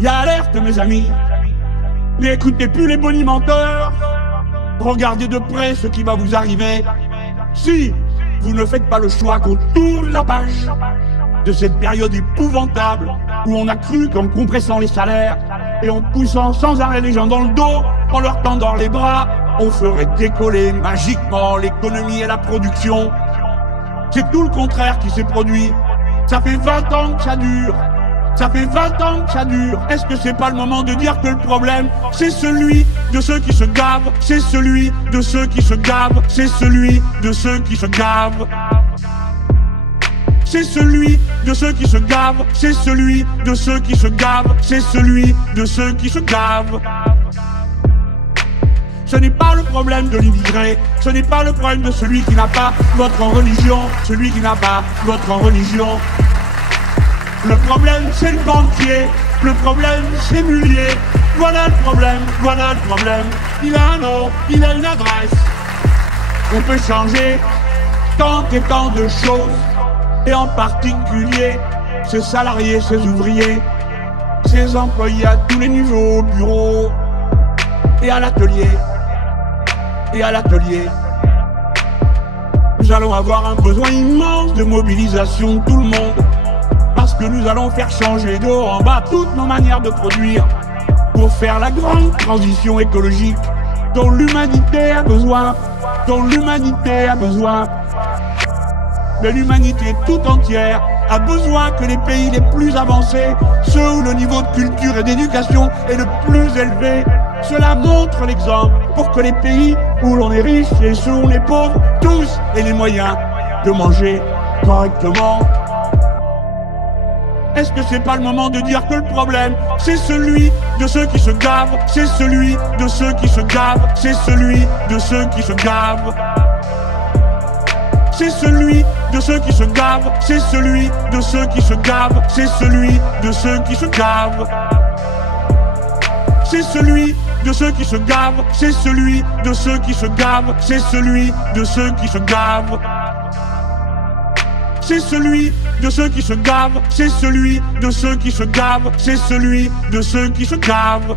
Y a alerte mes amis. N'écoutez plus les bonimenteurs. Regardez de près ce qui va vous arriver. Si vous ne faites pas le choix qu'on tourne la page de cette période épouvantable où on a cru qu'en compressant les salaires et en poussant sans arrêt les gens dans le dos, en leur tendant les bras, on ferait décoller magiquement l'économie et la production. C'est tout le contraire qui s'est produit. Ça fait 20 ans que ça dure. Ça fait 20 ans que ça dure. Est-ce que c'est pas le moment de dire que le problème, c'est celui de ceux qui se gavent, c'est celui de ceux qui se gavent, c'est celui de ceux qui se gavent. C'est celui de ceux qui se gavent, c'est celui de ceux qui se gavent, c'est celui de ceux qui se gavent. Ce n'est pas le problème de l'immigré, ce n'est pas le problème de celui qui n'a pas votre religion, celui qui n'a pas votre religion. Le problème c'est le banquier, le problème c'est Mullier. Voilà le problème, voilà le problème. Il a un nom, il a une adresse. On peut changer tant et tant de choses, et en particulier ses salariés, ses ouvriers, ses employés à tous les niveaux, au bureau et à l'atelier. Et à l'atelier, nous allons avoir un besoin immense de mobilisation de tout le monde, parce que nous allons faire changer de haut en bas toutes nos manières de produire pour faire la grande transition écologique dont l'humanité a besoin, dont l'humanité a besoin. Mais l'humanité tout entière a besoin que les pays les plus avancés, ceux où le niveau de culture et d'éducation est le plus élevé, cela montre l'exemple pour que les pays où l'on est riche et ceux où on est pauvre, tous aient les moyens de manger correctement. Est-ce que c'est pas le moment de dire que le problème, c'est celui de ceux qui se gavent, c'est celui de ceux qui se gavent, c'est celui de ceux qui se gavent. C'est celui de ceux qui se gavent, c'est celui de ceux qui se gavent, c'est celui de ceux qui se gavent. C'est celui de ceux qui se gavent, c'est celui de ceux qui se gavent, c'est celui de ceux qui se gavent. C'est celui de ceux qui se gavent, c'est celui de ceux qui se gavent, c'est celui de ceux qui se gavent.